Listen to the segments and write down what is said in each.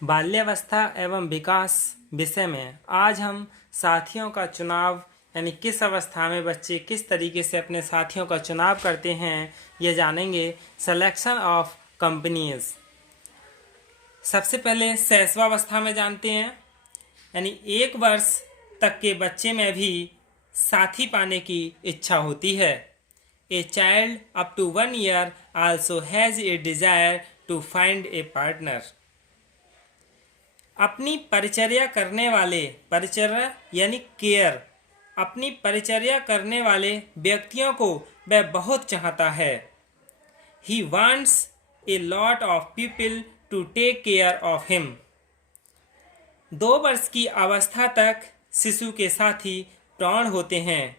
बाल्यावस्था एवं विकास विषय में आज हम साथियों का चुनाव यानी किस अवस्था में बच्चे किस तरीके से अपने साथियों का चुनाव करते हैं ये जानेंगे। Selection of companies. सबसे पहले शैशवावस्था में जानते हैं, यानी 1 वर्ष तक के बच्चे में भी साथी पाने की इच्छा होती है। A child up to 1 year also has a desire to find a partner। अपनी परिचर्या करने वाले, परिचर्या यानी केयर, अपनी परिचर्या करने वाले व्यक्तियों को वह बहुत चाहता है। He wants a lot of people to take care of him। 2 वर्ष की अवस्था तक शिशु के साथी प्राण होते हैं,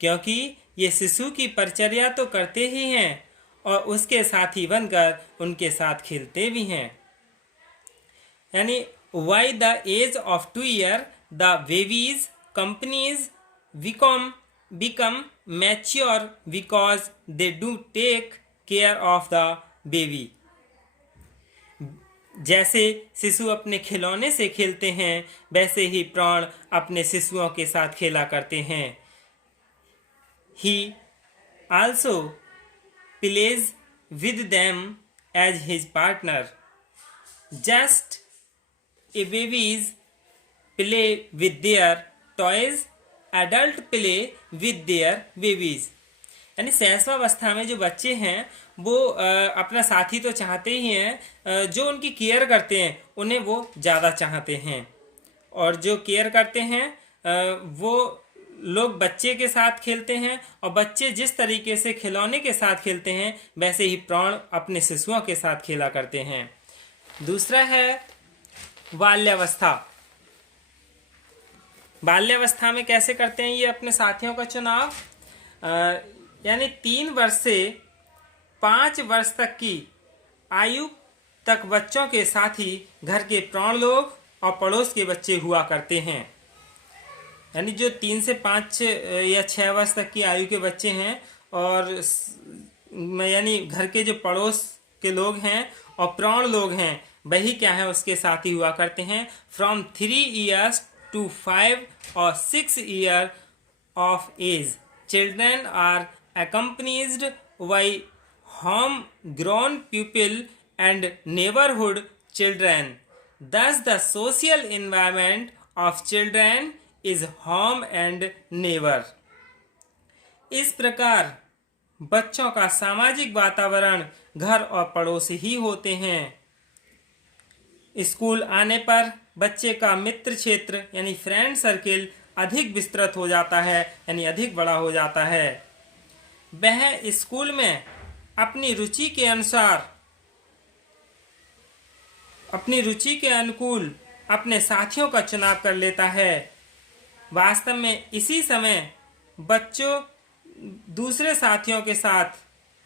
क्योंकि ये शिशु की परिचर्या तो करते ही हैं और उसके साथी बनकर उनके साथ खेलते भी हैं। यानी by the age of 2 years the baby's companies become mature because they do take care of the baby। जैसे शिशु अपने खिलौने से खेलते हैं वैसे ही प्राण अपने शिशुओं के साथ खेला करते हैं। He also plays with them as his partner। Just a babies play with their toys, adult play with their babies। यानी शैशवावस्था में जो बच्चे हैं वो अपना साथी तो चाहते ही हैं, जो उनकी केयर करते हैं उन्हें वो ज़्यादा चाहते हैं, और जो केयर करते हैं वो लोग बच्चे के साथ खेलते हैं, और बच्चे जिस तरीके से खिलौने के साथ खेलते हैं वैसे ही प्राण अपने शिशुओं के साथ खेला करते हैं। दूसरा है बाल्यावस्था। बाल्यावस्था में कैसे करते हैं ये अपने साथियों का चुनाव, यानी 3 वर्ष से 5 वर्ष तक की आयु तक बच्चों के साथी घर के प्राण लोग और पड़ोस के बच्चे हुआ करते हैं। यानी जो 3 से 5 या 6 वर्ष तक की आयु के बच्चे हैं और यानी घर के जो पड़ोस के लोग हैं और प्राण लोग हैं वही क्या है उसके साथी हुआ करते हैं। From 3 years to 5 or 6 years of age children are accompanied by home grown people and neighborhood children। Thus the social environment of children is home and neighbor। इस प्रकार बच्चों का सामाजिक वातावरण घर और पड़ोस ही होते हैं। स्कूल आने पर बच्चे का मित्र क्षेत्र यानी फ्रेंड सर्किल अधिक विस्तृत हो जाता है, यानी अधिक बड़ा हो जाता है। वह स्कूल में अपनी रुचि के अनुसार, अपनी रुचि के अनुकूल अपने साथियों का चुनाव कर लेता है। वास्तव में इसी समय बच्चों दूसरे साथियों के साथ,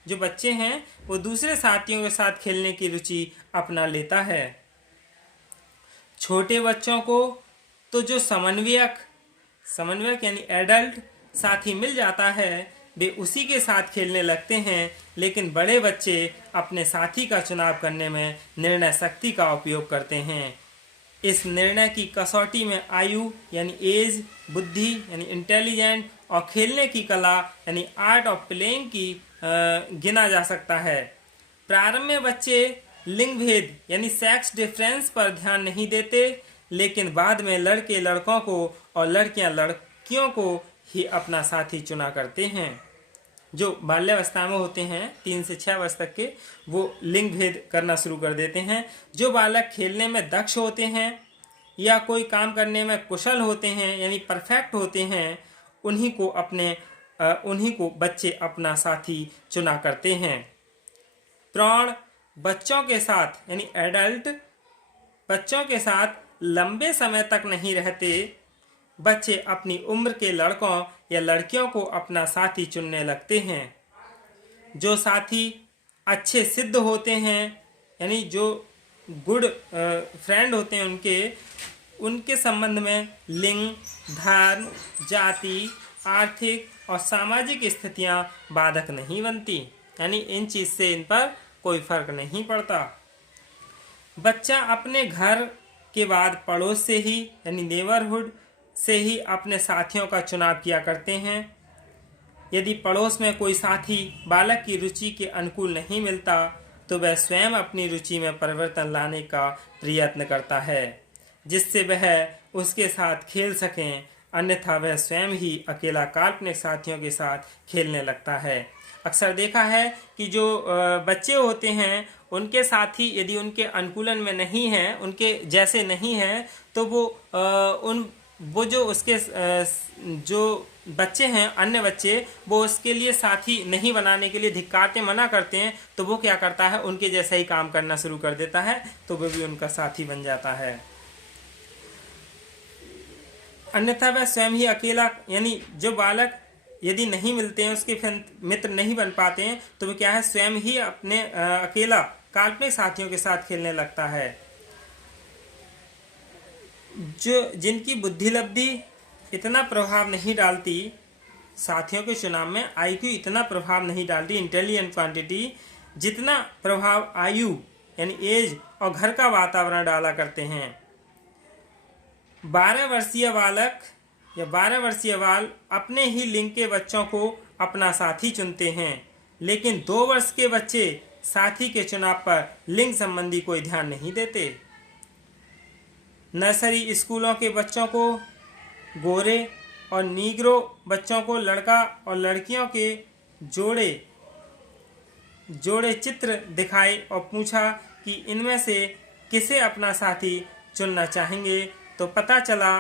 जो बच्चे हैं वो दूसरे साथियों के साथ खेलने की रुचि अपना लेता है। छोटे बच्चों को तो जो समन्वयक यानी एडल्ट साथी मिल जाता है वे उसी के साथ खेलने लगते हैं, लेकिन बड़े बच्चे अपने साथी का चुनाव करने में निर्णय शक्ति का उपयोग करते हैं। इस निर्णय की कसौटी में आयु यानी एज, बुद्धि यानी इंटेलिजेंट और खेलने की कला यानी आर्ट ऑफ प्लेइंग की गिना जा सकता है। प्रारंभ में बच्चे लिंग भेद यानी सेक्स डिफरेंस पर ध्यान नहीं देते, लेकिन बाद में लड़के लड़कों को और लड़कियां लड़कियों को ही अपना साथी चुना करते हैं। जो बाल्यावस्था में होते हैं 3 से 6 वर्ष तक के, वो लिंग भेद करना शुरू कर देते हैं। जो बालक खेलने में दक्ष होते हैं या कोई काम करने में कुशल होते हैं यानी परफेक्ट होते हैं, उन्हीं को बच्चे अपना साथी चुना करते हैं। प्राण बच्चों के साथ यानी एडल्ट बच्चों के साथ लंबे समय तक नहीं रहते। बच्चे अपनी उम्र के लड़कों या लड़कियों को अपना साथी चुनने लगते हैं। जो साथी अच्छे सिद्ध होते हैं यानी जो गुड फ्रेंड होते हैं उनके संबंध में लिंग, धर्म, जाति, आर्थिक और सामाजिक स्थितियां बाधक नहीं बनती, यानी इन चीज़ से इन पर कोई फर्क नहीं पड़ता। बच्चा अपने घर के बाद पड़ोस से ही यानी नेबरहुड से ही अपने साथियों का चुनाव किया करते हैं। यदि पड़ोस में कोई साथी बालक की रुचि के अनुकूल नहीं मिलता तो वह स्वयं अपनी रुचि में परिवर्तन लाने का प्रयत्न करता है जिससे वह उसके साथ खेल सकें, अन्यथा वह स्वयं ही अकेला काल्पनिक साथियों के साथ खेलने लगता है। अक्सर देखा है कि जो बच्चे होते हैं उनके साथी यदि उनके अनुकूलन में नहीं हैं, उनके जैसे नहीं हैं, तो वो जो उसके जो बच्चे हैं, अन्य बच्चे, वो उसके लिए साथी नहीं बनाने के लिए धिक्कारते, मना करते हैं। तो वो क्या करता है, उनके जैसा ही काम करना शुरू कर देता है, तो वो भी उनका साथी बन जाता है। अन्यथा वह स्वयं ही अकेला, यानी जो बालक यदि नहीं मिलते हैं, उसके मित्र नहीं बन पाते हैं, तो वो क्या है, स्वयं ही अपने अकेला काल्पनिक साथियों के साथ खेलने लगता है। जिनकी बुद्धि लब्धि इतना प्रभाव नहीं डालती, साथियों के चुनाव में आईक्यू इतना प्रभाव नहीं डालती, इंटेलिजेंट क्वांटिटी जितना प्रभाव आयु यानी एज और घर का वातावरण डाला करते हैं। 12 वर्षीय बालक या 12 वर्षीय बाल अपने ही लिंग के बच्चों को अपना साथी चुनते हैं, लेकिन 2 वर्ष के बच्चे साथी के चुनाव पर लिंग संबंधी कोई ध्यान नहीं देते। नर्सरी स्कूलों के बच्चों को गोरे और नीग्रो बच्चों को लड़का और लड़कियों के जोड़े चित्र दिखाए और पूछा कि इनमें से किसे अपना साथी चुनना चाहेंगे, तो पता चला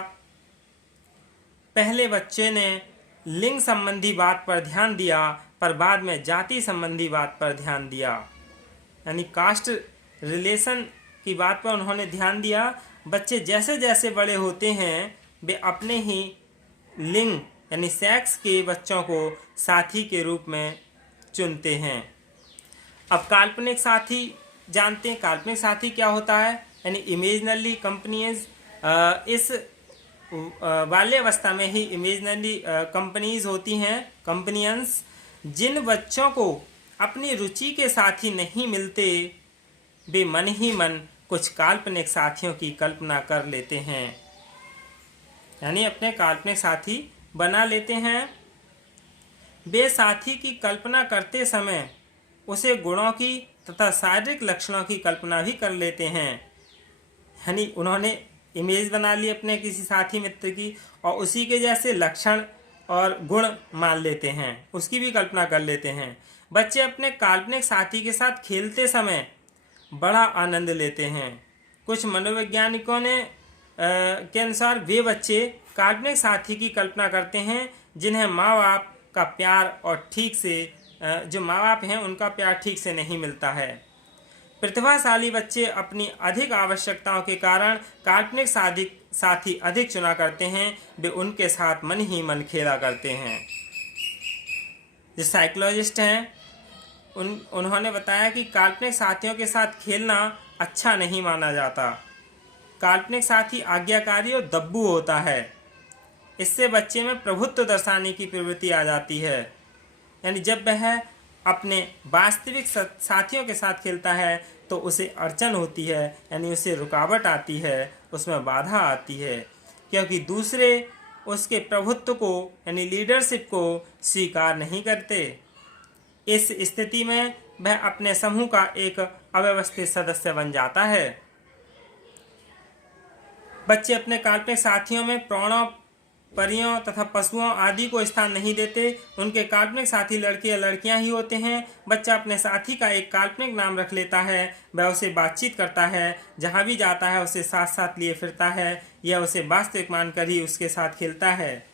पहले बच्चे ने लिंग संबंधी बात पर ध्यान दिया, पर बाद में जाति संबंधी बात पर ध्यान दिया, यानी कास्ट रिलेशन की बात पर उन्होंने ध्यान दिया। बच्चे जैसे जैसे बड़े होते हैं, वे अपने ही लिंग यानी सेक्स के बच्चों को साथी के रूप में चुनते हैं। अब काल्पनिक साथी जानते हैं, काल्पनिक साथी क्या होता है, यानी इमेजिनरी कंपनीज। इस बाल्यावस्था में ही इमेजिनरी कंपनीज होती हैं, कंपनियंस। जिन बच्चों को अपनी रुचि के साथी नहीं मिलते, वे मन ही मन कुछ काल्पनिक साथियों की कल्पना कर लेते हैं, यानी अपने काल्पनिक साथी बना लेते हैं। वे साथी की कल्पना करते समय उसे गुणों की तथा शारीरिक लक्षणों की कल्पना भी कर लेते हैं, यानी उन्होंने इमेज बना ली अपने किसी साथी मित्र की और उसी के जैसे लक्षण और गुण मान लेते हैं, उसकी भी कल्पना कर लेते हैं। बच्चे अपने काल्पनिक साथी के साथ खेलते समय बड़ा आनंद लेते हैं। कुछ मनोवैज्ञानिकों के अनुसार वे बच्चे काल्पनिक साथी की कल्पना करते हैं जिन्हें माँ बाप का प्यार और ठीक से जो माँ बाप हैं उनका प्यार ठीक से नहीं मिलता है। प्रतिभाशाली बच्चे अपनी अधिक आवश्यकताओं के कारण काल्पनिक साथी अधिक चुना करते हैं, वे उनके साथ मन ही मन खेला करते हैं। जो साइकोलॉजिस्ट हैं उन्होंने बताया कि काल्पनिक साथियों के साथ खेलना अच्छा नहीं माना जाता। काल्पनिक साथी आज्ञाकारी और दब्बू होता है, इससे बच्चे में प्रभुत्व दर्शाने की प्रवृत्ति आ जाती है, यानी जब वह अपने वास्तविक साथियों के साथ खेलता है तो उसे अड़चन होती है, यानी उसे रुकावट आती है, उसमें बाधा आती है, क्योंकि दूसरे उसके प्रभुत्व को यानी लीडरशिप को स्वीकार नहीं करते। इस स्थिति में वह अपने समूह का एक अव्यवस्थित सदस्य बन जाता है। बच्चे अपने काल्पनिक साथियों में प्राणों, परियों तथा पशुओं आदि को स्थान नहीं देते। उनके काल्पनिक साथी लड़के या लड़कियां ही होते हैं। बच्चा अपने साथी का एक काल्पनिक नाम रख लेता है, वह उसे बातचीत करता है, जहां भी जाता है उसे साथ साथ लिए फिरता है या उसे वास्तविक मानकर ही उसके साथ खेलता है।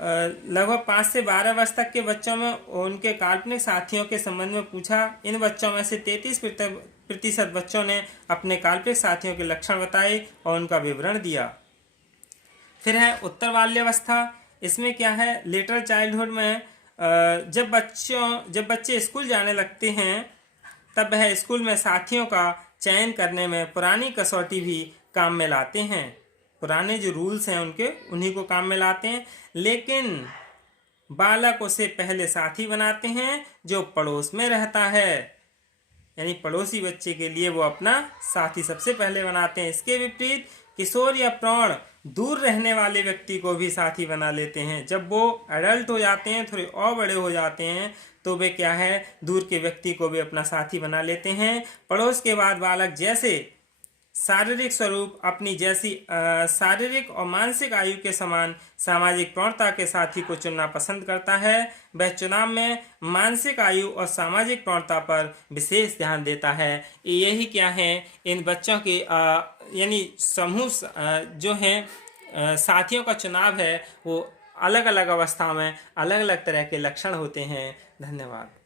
लगभग 5 से 12 वर्ष तक के बच्चों में उनके काल्पनिक साथियों के संबंध में पूछा। इन बच्चों में से 33% बच्चों ने अपने काल्पनिक साथियों के लक्षण बताए और उनका विवरण दिया। फिर है उत्तर बाल्यावस्था। इसमें क्या है, लेटर चाइल्डहुड में जब बच्चे स्कूल जाने लगते हैं तब वह स्कूल में साथियों का चयन करने में पुरानी कसौटी भी काम में लाते हैं। पुराने जो रूल्स हैं उन्हीं को काम में लाते हैं, लेकिन बालक उसे पहले साथी बनाते हैं जो पड़ोस में रहता है। यानी पड़ोसी बच्चे के लिए वो अपना साथी सबसे पहले बनाते हैं। इसके विपरीत किशोर या प्रौढ़ दूर रहने वाले व्यक्ति को भी साथी बना लेते हैं। जब वो एडल्ट हो जाते हैं, थोड़े और बड़े हो जाते हैं, तो वे क्या है, दूर के व्यक्ति को भी अपना साथी बना लेते हैं। पड़ोस के बाद बालक जैसे शारीरिक स्वरूप अपनी जैसी शारीरिक और मानसिक आयु के समान सामाजिक प्रवणता के साथी को चुनना पसंद करता है। वह चुनाव में मानसिक आयु और सामाजिक प्रवणता पर विशेष ध्यान देता है। यही क्या है, इन बच्चों के यानी समूह जो हैं साथियों का चुनाव है, वो अलग अलग अवस्था में अलग अलग तरह के लक्षण होते हैं। धन्यवाद।